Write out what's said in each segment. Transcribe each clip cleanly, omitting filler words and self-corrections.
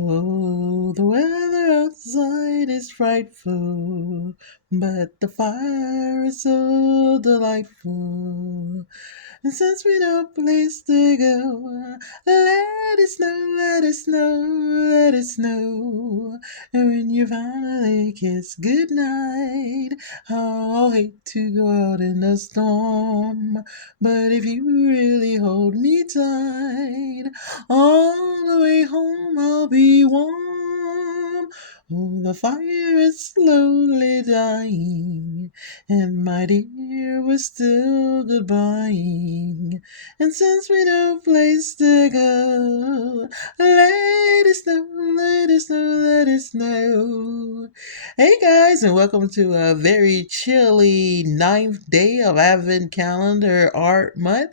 Oh, the weather outside is frightful, but the fire is so delightful. And since we no place to go, let it snow, let it snow, let it snow. And when you finally kiss goodnight, I'll hate to go out in a storm. But if you really hold me tight, all the way home I'll be warm. Oh, the fire is slowly dying, and my dear, we're still goodbying. And since we no place to go, let it snow, let it snow, let it snow. Hey guys, and welcome to a very chilly ninth day of Advent Calendar Art Month.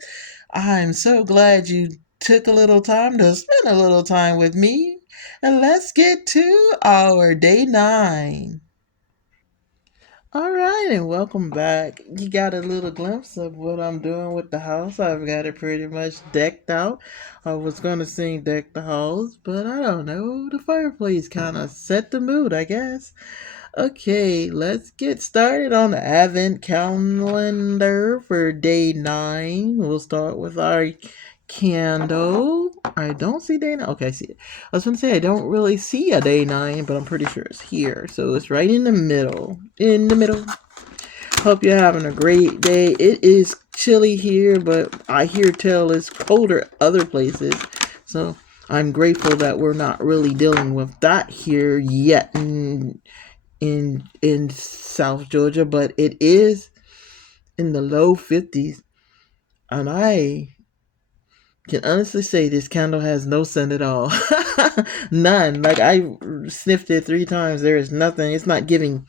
I'm so glad you took a little time to spend a little time with me. And let's get to our day 9. All right, and welcome back. You got a little glimpse of what I'm doing with the house. I've got it pretty much decked out. I was going to sing Deck the Halls, but I don't know. The fireplace kind of set the mood, I guess. Okay, let's get started on the Advent calendar for day 9. We'll start with our candle. I don't see day 9. Okay, I see it. I was going to say I don't really see a day 9, but I'm pretty sure it's here. So it's right in the middle. In the middle. Hope you're having a great day. It is chilly here, but I hear tell it's colder other places. So I'm grateful that we're not really dealing with that here yet in South Georgia, but it is in the low 50s, and I can honestly say this candle has no scent at all. None. Like I sniffed it 3 times. There is nothing. It's not giving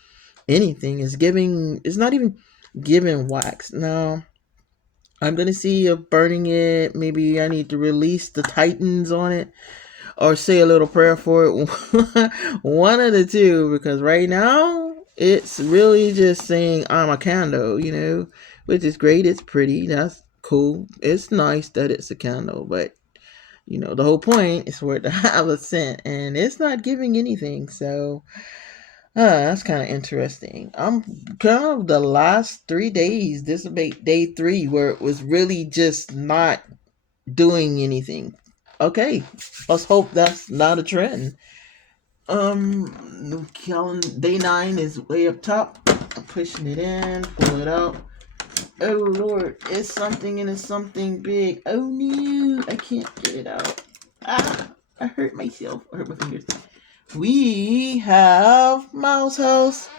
anything. It's not even giving wax. Now I'm gonna see if burning it, maybe I need to release the titans on it or say a little prayer for it. One of the two, because right now it's really just saying I'm a candle, which is great. It's pretty. That's cool. It's nice that it's a candle, but the whole point is for it to have a scent, and it's not giving anything. So that's kind of interesting. I'm kind of the last 3 days. This will be day 3, where it was really just not doing anything. Okay, let's hope that's not a trend. Day 9 is way up top. I'm pushing it in, pull it out. Oh Lord, it's something and it's something big. Oh no, I can't get it out. Ah, I hurt myself. I hurt my fingers. We have Mouse House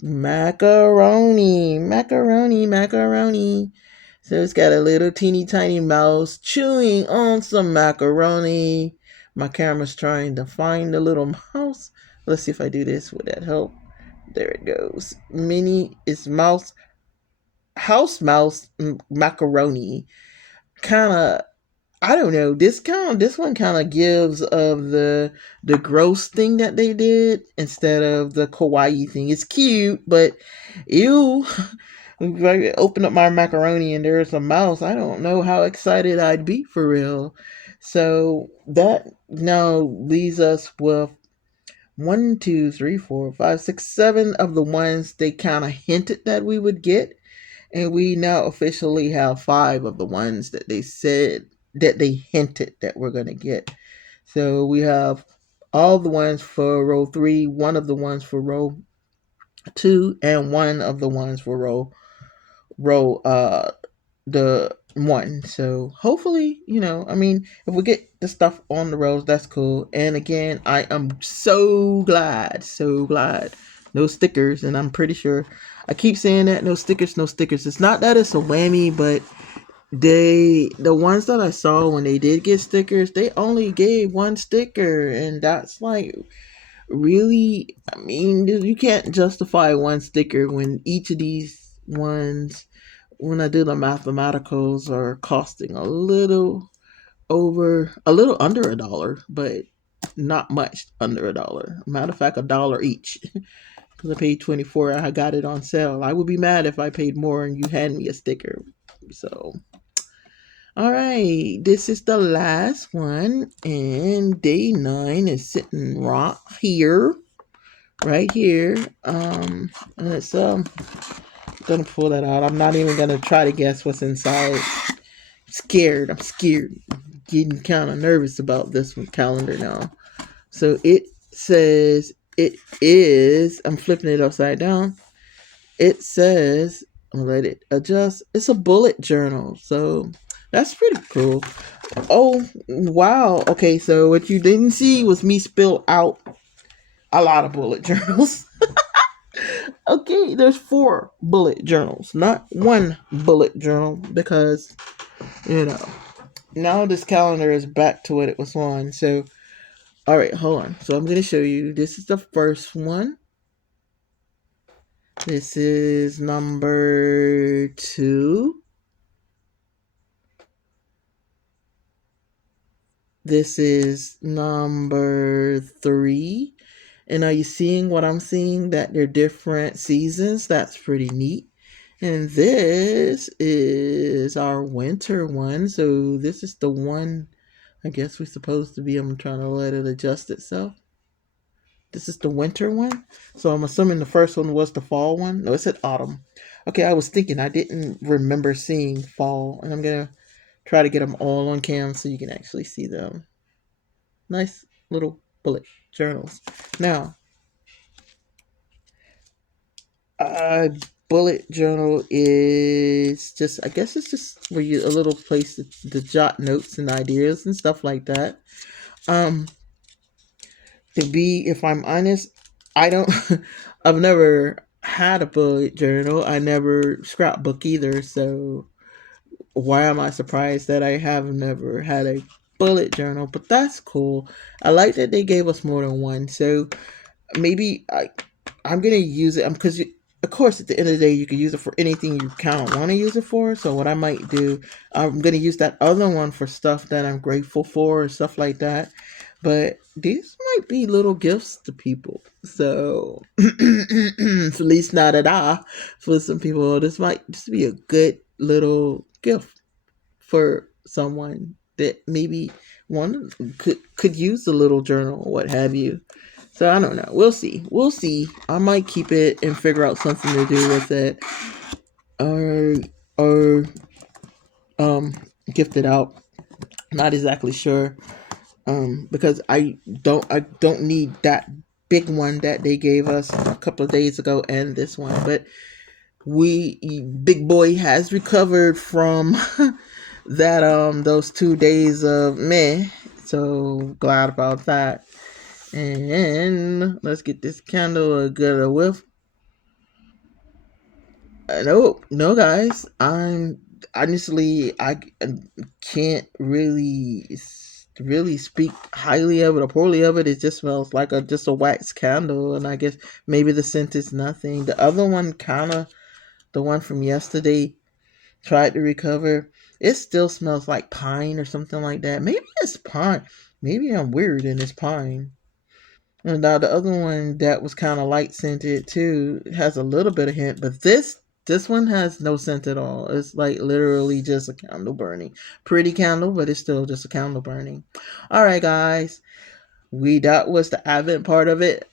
macaroni, macaroni, macaroni. So it's got a little teeny tiny mouse chewing on some macaroni. My camera's trying to find the little mouse. Let's see if I do this. Would that help? There it goes. Minnie is mouse, house mouse macaroni. Kind of, I don't know. This one kind of gives of the gross thing that they did instead of the kawaii thing. It's cute, but ew. If I open up my macaroni and there's a mouse, I don't know how excited I'd be for real. So that now leaves us with one, two, three, four, five, six, 7 of the ones they kind of hinted that we would get. And we now officially have 5 of the ones that they said that they hinted that we're going to get. So we have all the ones for row 3, one of the ones for row 2, and one of the ones for row the 1. So hopefully, if we get the stuff on the rows, that's cool. And again, I am so glad. No stickers, and I'm pretty sure I keep saying that no stickers, no stickers. It's not that it's a whammy, but the ones that I saw when they did get stickers, they only gave 1 sticker, and that's like really, I mean, you can't justify 1 sticker when each of these ones, when I do the mathematicals, are costing a little under $1, but not much under $1. Matter of fact, $1 each. Because I paid 24, I got it on sale. I would be mad if I paid more and you had me a sticker. So All right, this is the last one, and day 9 is sitting right here, right here. And it's gonna pull that out. I'm not even gonna try to guess what's inside. Scared. I'm scared. Getting kind of nervous about this one calendar now. So it says it is. I'm flipping it upside down. It says, I'll let it adjust. It's a bullet journal. So that's pretty cool. Oh, wow. Okay, so what you didn't see was me spill out a lot of bullet journals. Okay, there's 4 bullet journals, not one bullet journal, because, you know, now this calendar is back to what it was on. So, all right, hold on. So I'm going to show you. This is the first one. This is number 2. This is number 3. And are you seeing what I'm seeing? That they're different seasons. That's pretty neat. And this is our winter one. So this is the one I guess we're supposed to be. I'm trying to let it adjust itself. This is the winter one. So I'm assuming the first one was the fall one. No, it said autumn. Okay, I was thinking I didn't remember seeing fall. And I'm going to try to get them all on cam so you can actually see them. Nice little bullet journals. Now, a bullet journal is just, I guess it's just where you a little place to jot notes and ideas and stuff like that. Um, to be, if I'm honest, I don't, I've never had a bullet journal. I never scrapbook either. So why am I surprised that I have never had a bullet journal? But that's cool. I like that they gave us more than one. So maybe I'm gonna use it because of course at the end of the day you can use it for anything you kind of want to use it for. So what I might do, I'm gonna use that other one for stuff that I'm grateful for and stuff like that. But these might be little gifts to people. So Feliz Navidad for some people. This might just be a good little gift for someone that maybe one could use a little journal or what have you. So I don't know. We'll see. We'll see. I might keep it and figure out something to do with it, or or gift it out. Not exactly sure. Because I don't need that big one that they gave us a couple of days ago and this one, but we big boy has recovered from that those 2 days of meh. So glad about that. And let's get this candle a good whiff. No, no, guys. I'm honestly, I can't really speak highly of it or poorly of it. It just smells like a just a wax candle, and I guess maybe the scent is nothing. The other one, kind of the one from yesterday, tried to recover. It still smells like pine or something like that. Maybe it's pine. Maybe I'm weird and it's pine. And now the other one that was kind of light scented too has a little bit of hint, but this one has no scent at all. It's like literally just a candle burning. Pretty candle, but it's still just a candle burning. All right, guys, that was the Advent part of it.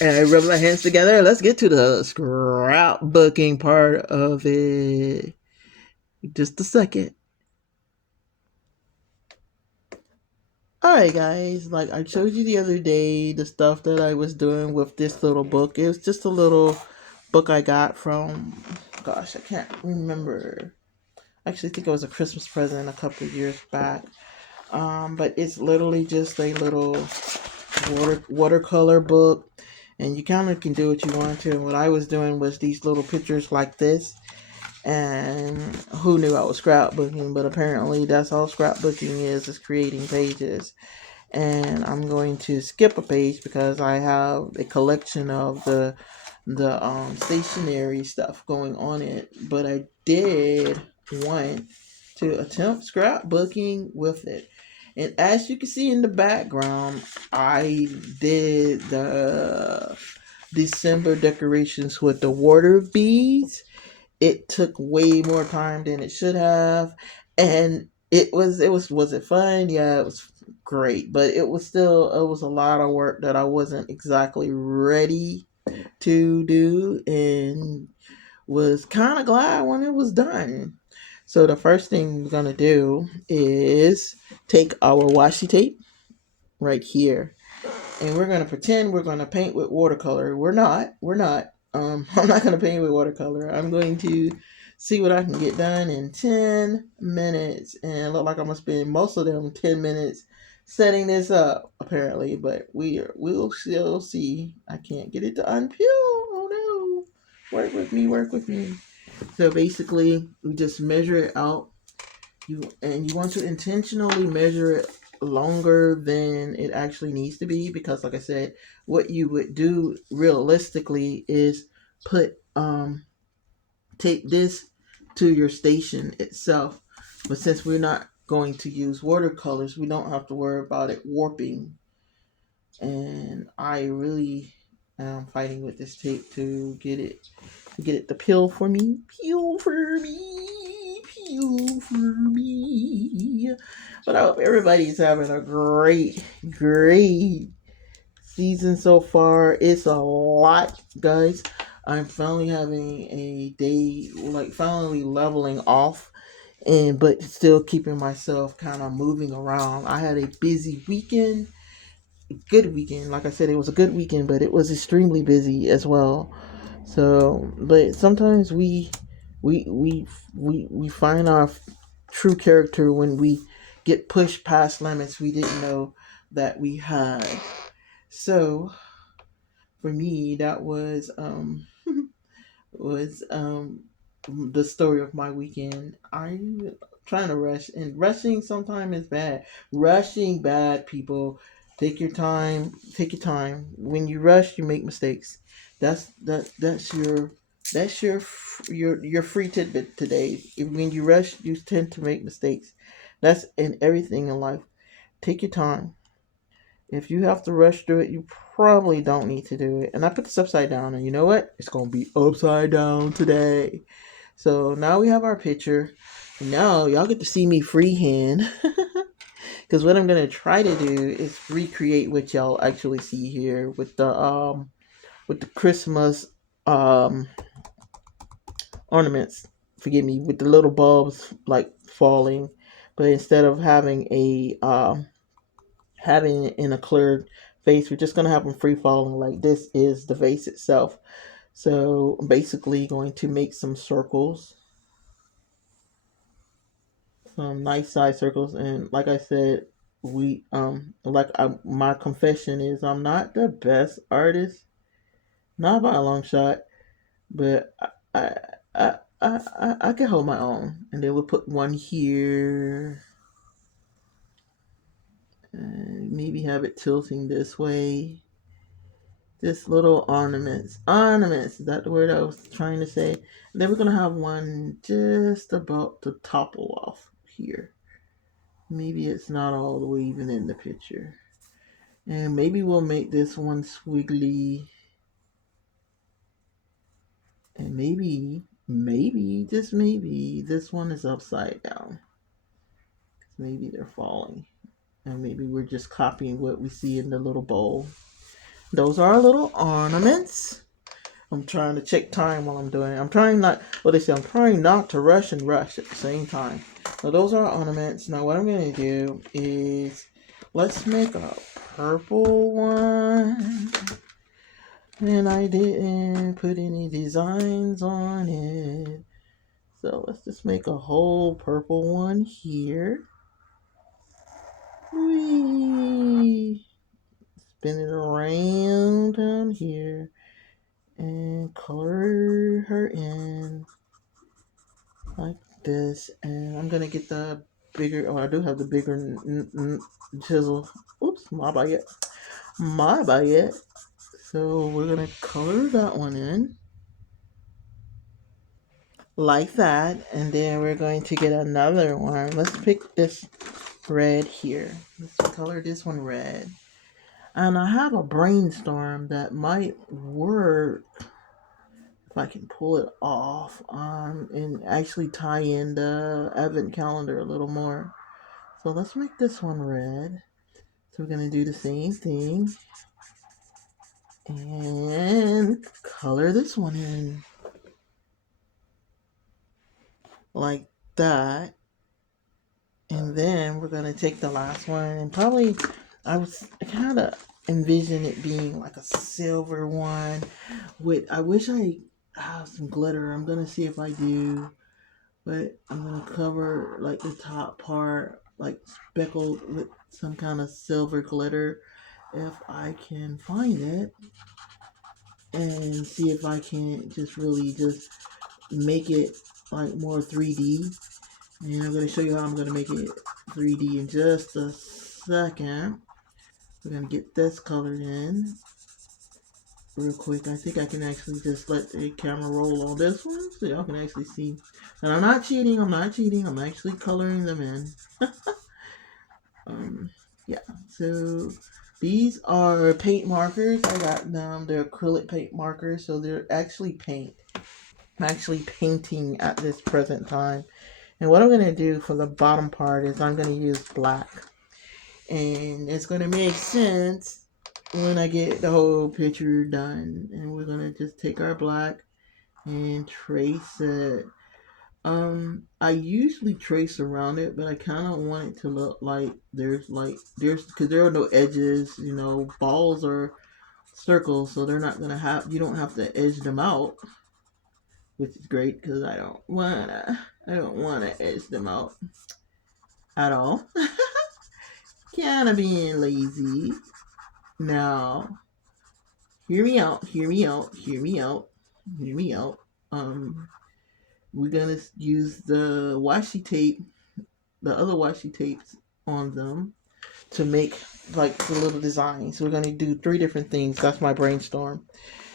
And I rub my hands together. Let's get to the scrapbooking part of it. Just a second. Alright, guys, like I showed you the other day, the stuff that I was doing with this little book. It was just a little book I got from, gosh, I can't remember. I actually think it was a Christmas present a couple of years back. But it's literally just a little watercolor book, and you kind of can do what you want to. And what I was doing was these little pictures like this, and who knew I was scrapbooking? But apparently, that's all scrapbooking is creating pages. And I'm going to skip a page because I have a collection of the stationery stuff going on it. But I did want to attempt scrapbooking with it. And as you can see in the background, I did the December decorations with the water beads. It took way more time than it should have. And Was it fun? Yeah, it was great, but it was a lot of work that I wasn't exactly ready to do, and was kind of glad when it was done. So the first thing we're gonna do is take our washi tape right here, and we're gonna pretend we're gonna paint with watercolor. We're not. We're not. I'm not gonna paint with watercolor. I'm going to see what I can get done in 10 minutes, and it look like I'm gonna spend most of them 10 minutes setting this up. Apparently, but we'll still see. I can't get it to unpeel. Oh no! Work with me. Work with me. So basically, we just measure it out. You want to intentionally measure it longer than it actually needs to be, because like I said, what you would do realistically is put take this to your station itself. But since we're not going to use watercolors, we don't have to worry about it warping. And I really am fighting with this tape to get it to peel for me. Peel for me. Peel for me. But I hope everybody's having a great season so far. It's a lot, guys. I'm finally having a day, like finally leveling off, and but still keeping myself kind of moving around. I had a busy weekend, good weekend. Like I said, it was a good weekend, but it was extremely busy as well. So, but sometimes we find our true character when we get pushed past limits we didn't know that we had. So, for me, that was the story of my weekend. I'm trying to rush, and rushing sometimes is bad. Rushing bad, people. Take your time. Take your time. When you rush, you make mistakes. That's your free tidbit today. When you rush, you tend to make mistakes. That's in everything in life. Take your time. If you have to rush through it, you probably don't need to do it. And I put this upside down, and you know what? It's gonna be upside down today. So now we have our picture. Now y'all get to see me freehand. Because what I'm gonna try to do is recreate what y'all actually see here with the Christmas um ornaments. Forgive me, with the little bulbs like falling, but instead of having it in a clear vase, we're just gonna have them free falling like this is the vase itself. So I'm basically going to make some circles, some nice size circles, and like I said, my confession is I'm not the best artist, not by a long shot, but I I can hold my own. And then we'll put one here, and maybe have it tilting this way. This little ornaments, is that the word I was trying to say? And then we're gonna have one just about to topple off here. Maybe it's not all the way even in the picture. And maybe we'll make this one squiggly. And just maybe, this one is upside down. Maybe they're falling. And maybe we're just copying what we see in the little bowl. Those are our little ornaments. I'm trying to check time while I'm doing it. I'm trying not to rush and rush at the same time. So those are ornaments. Now what I'm going to do is, let's make a purple one. And I didn't put any designs on it. So let's just make a whole purple one here. Whee! Spin it around down here and color her in like this. And I'm gonna get the bigger. Oh, I do have the bigger chisel. Oops, my bad. So we're gonna color that one in like that, and then we're going to get another one. Let's pick this red here. Let's color this one red. And I have a brainstorm that might work if I can pull it off and actually tie in the advent calendar a little more. So let's make this one red. So we're going to do the same thing and color this one in like that. And then we're going to take the last one and probably, I was kind of envision it being like a silver one with, I wish I have some glitter. I'm going to see if I do, but I'm going to cover like the top part, like speckled with some kind of silver glitter if I can find it, and see if I can just really just make it like more 3D. And I'm going to show you how I'm going to make it 3D in just a second. We're going to get this colored in real quick. I think I can actually just let the camera roll on this one so y'all can actually see. And I'm not cheating, I'm not cheating, I'm actually coloring them in. Yeah, so these are paint markers. I got them, they're acrylic paint markers, so they're actually paint. I'm actually painting at this present time. And what I'm going to do for the bottom part is I'm going to use black. And it's going to make sense when I get the whole picture done. And we're going to just take our black and trace it. I usually trace around it, but I kind of want it to look like there's because there are no edges. You know, balls are circles, so they're not gonna have. You don't have to edge them out, which is great because I don't wanna edge them out at all. Kind of being lazy. Now, hear me out. Hear me out. Hear me out. Hear me out. We're gonna use the washi tape, the other washi tapes on them to make like the little designs. So we're gonna do 3 different things. That's my brainstorm.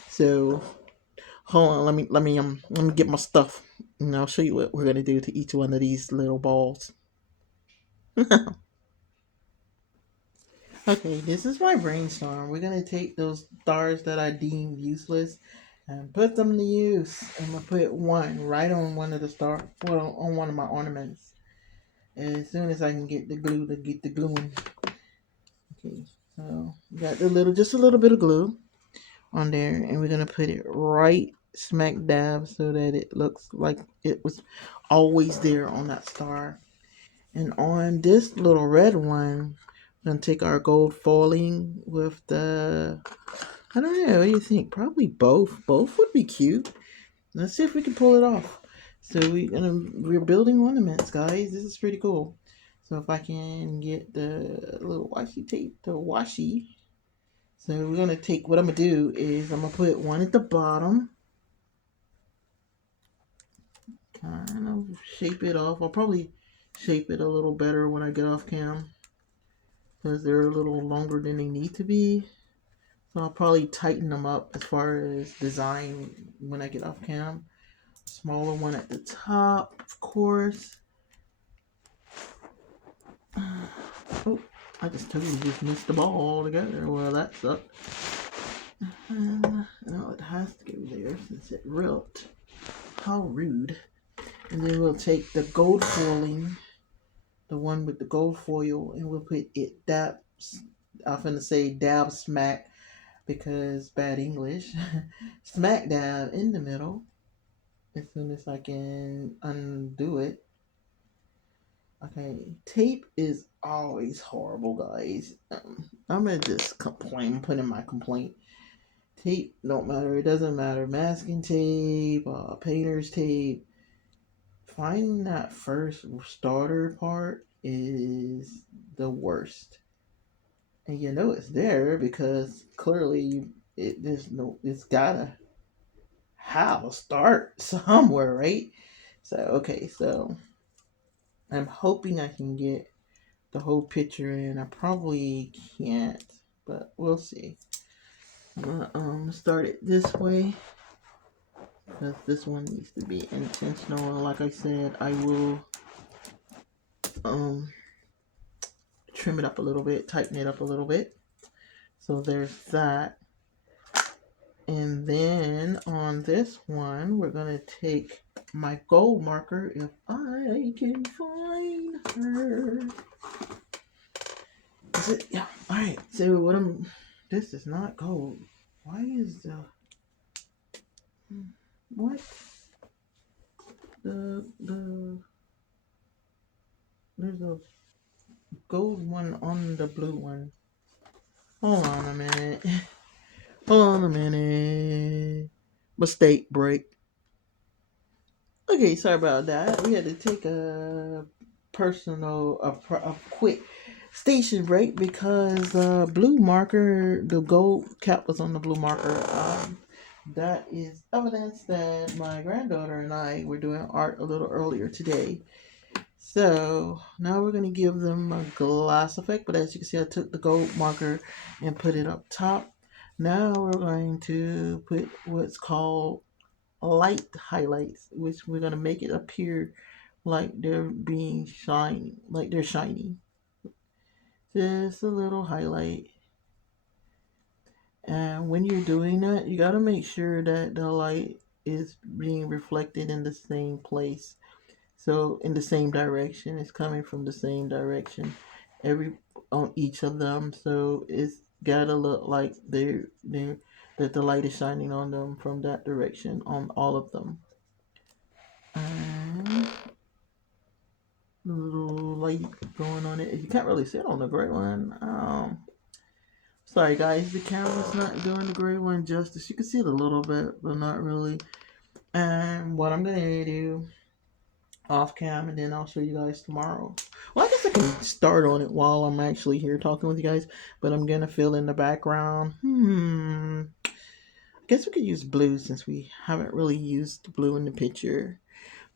So hold on, let me get my stuff and I'll show you what we're gonna do to each one of these little balls. Okay, this is my brainstorm. We're gonna take those stars that I deemed useless and put them to use. I'm gonna put one right on one of the stars, well, on one of my ornaments. As soon as I can get the glue to get the gluing. Okay, so got the little, just a little bit of glue on there, and we're gonna put it right smack dab so that it looks like it was always there on that star. And on this little red one, we're gonna take our gold foiling with the, I don't know, what do you think? Probably both. Both would be cute. Let's see if we can pull it off. So we're building ornaments, guys. This is pretty cool. So if I can get the little washi tape, the washi. So we're gonna take, what I'm gonna do is I'm gonna put one at the bottom. Kind of shape it off. I'll probably shape it a little better when I get off cam, because they're a little longer than they need to be. So I'll probably tighten them up as far as design when I get off cam. Smaller one at the top, of course. Oh, I just totally just missed the ball altogether. Well, that sucked. No, it has to go there since it ripped. How rude. And then we'll take the gold foiling, the one with the gold foil, and we'll put it dab. I'm finna say dab smack because bad English. Smack dab in the middle. As soon as I can undo it. Okay, tape is always horrible, guys. I'm gonna just complain, put in my complaint. Tape don't matter. It doesn't matter. Masking tape, painter's tape. Finding that first starter part is the worst, and you know it's there because clearly it's gotta have a start somewhere, right? So okay, so I'm hoping I can get the whole picture in. I probably can't, but we'll see. I'm gonna start it this way because this one needs to be intentional. Like I said, I will um trim it up a little bit, tighten it up a little bit. So there's that. And then on this one, we're going to take my gold marker if I can find her. Is it? Yeah. All right. So what I'm. This is not gold. Why is the. What? The. There's a gold one on the blue one. Hold on a minute. Hold on a minute. Mistake break. Okay, sorry about that. We had to take a quick station break because the blue marker, the gold cap was on the blue marker. That is evidence that my granddaughter and I were doing art a little earlier today. So now we're going to give them a glass effect, but as you can see, I took the gold marker and put it up top. Now we're going to put what's called light highlights, which we're going to make it appear like they're being shiny, like they're shiny. Just a little highlight. And when you're doing that, you got to make sure that the light is being reflected in the same place. So in the same direction, it's coming from the same direction every on each of them. So it's gotta look like they're that the light is shining on them from that direction on all of them. And a little light going on it. You can't really see it on the gray one. Sorry guys, the camera's not doing the gray one justice. You can see it a little bit, but not really. And what I'm gonna do off cam, and then I'll show you guys tomorrow. Well, I guess I can start on it while I'm actually here talking with you guys, but I'm gonna fill in the background. I guess we could use blue since we haven't really used blue in the picture.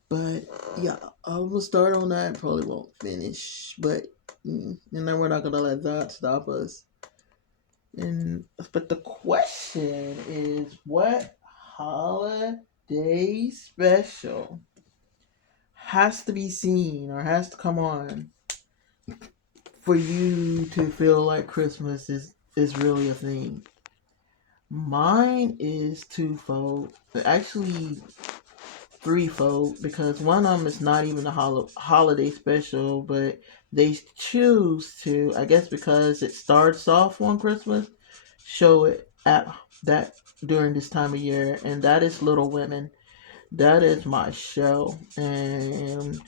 But yeah, I will start on that. Probably won't finish, but and then we're not gonna let that stop us. And but the question is, what holiday special has to be seen or has to come on for you to feel like Christmas is really a thing? Mine is twofold, actually threefold, because one of them is not even a holiday special, but they choose to, I guess because it starts off on Christmas, show it at that during this time of year, and that is Little Women. That is my show, and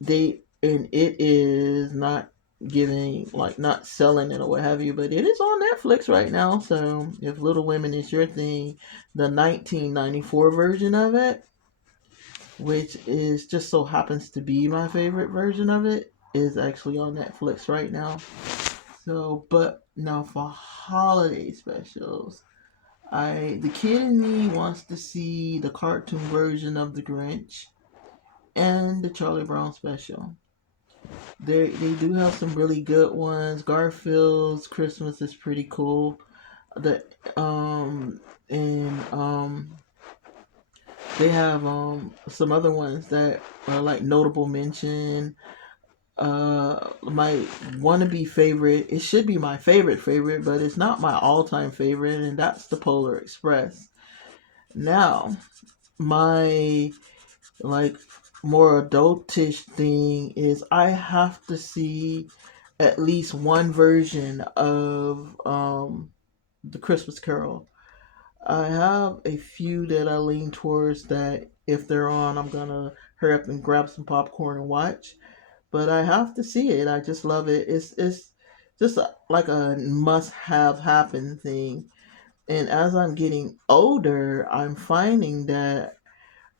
it is not giving, like, not selling it or what have you, but it is on Netflix right now. So if Little Women is your thing, the 1994 version of it, which is just so happens to be my favorite version of it, is actually on Netflix right now. So, but now for holiday specials, the kid in me wants to see the cartoon version of The Grinch and the Charlie Brown special. They do have some really good ones. Garfield's Christmas is pretty cool. The and they have some other ones that are like notable mention. My wannabe favorite. It should be my favorite, but it's not my all-time favorite, and that's the Polar Express. Now, my like more adultish thing is I have to see at least one version of the Christmas Carol. I have a few that I lean towards that if they're on, I'm gonna hurry up and grab some popcorn and watch. But I have to see it. I just love it. It's just like a must have happen thing. And as I'm getting older, I'm finding that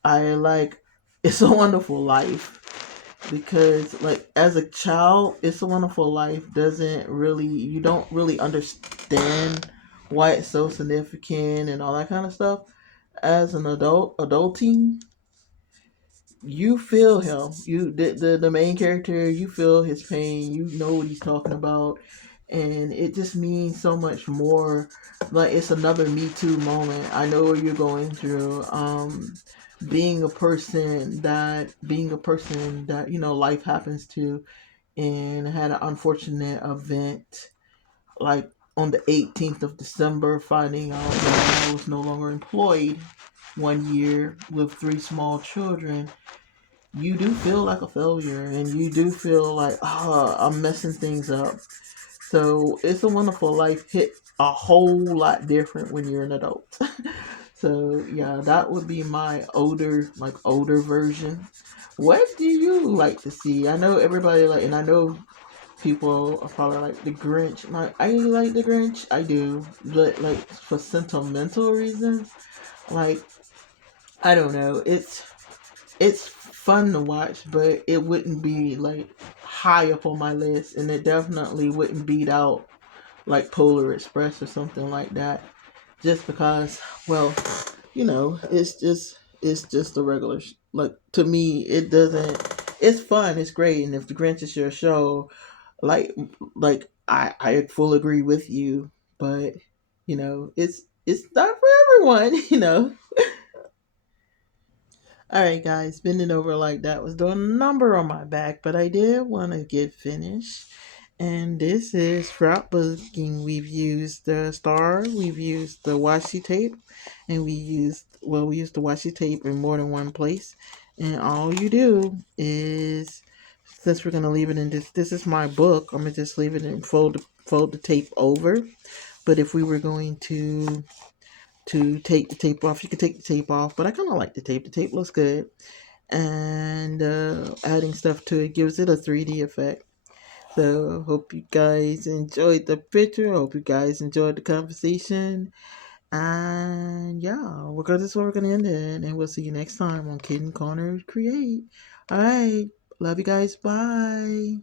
I like It's a Wonderful Life, because like as a child, It's a Wonderful Life doesn't really, you don't really understand why it's so significant and all that kind of stuff. As an adulting, you feel him. The main character, you feel his pain. You know what he's talking about, and it just means so much more. Like it's another Me Too moment. I know what you're going through. Being a person that life happens to, and had an unfortunate event like on the 18th of December, finding out that I was no longer employed 1 year with three small children, you do feel like a failure and you do feel like, I'm messing things up. So It's a Wonderful Life hit a whole lot different when you're an adult. So yeah, that would be my older version. What do you like to see? I know everybody like, and I know people are probably like the Grinch. I like the Grinch, I do, but like for sentimental reasons, like I don't know, it's fun to watch, but it wouldn't be like high up on my list, and it definitely wouldn't beat out like Polar Express or something like that. Just because, well, it's just a regular. Like to me, it doesn't. It's fun. It's great, and if the Grinch is your show, like I full agree with you, but it's not for everyone. All right, guys, bending over like that was doing a number on my back, but I did want to get finished. And this is scrapbooking. We've used the star, we've used the washi tape, and we used the washi tape in more than one place. And all you do is, since we're gonna leave it in this is my book. I'm gonna just leave it and fold the tape over. But if we were going to take the tape off, you could take the tape off. But I kind of like the tape. The tape looks good, and adding stuff to it gives it a 3D effect. So hope you guys enjoyed the picture. Hope you guys enjoyed the conversation. And yeah, this is where we're gonna end it. And we'll see you next time on Kid and Corner Create. All right. Love you guys. Bye.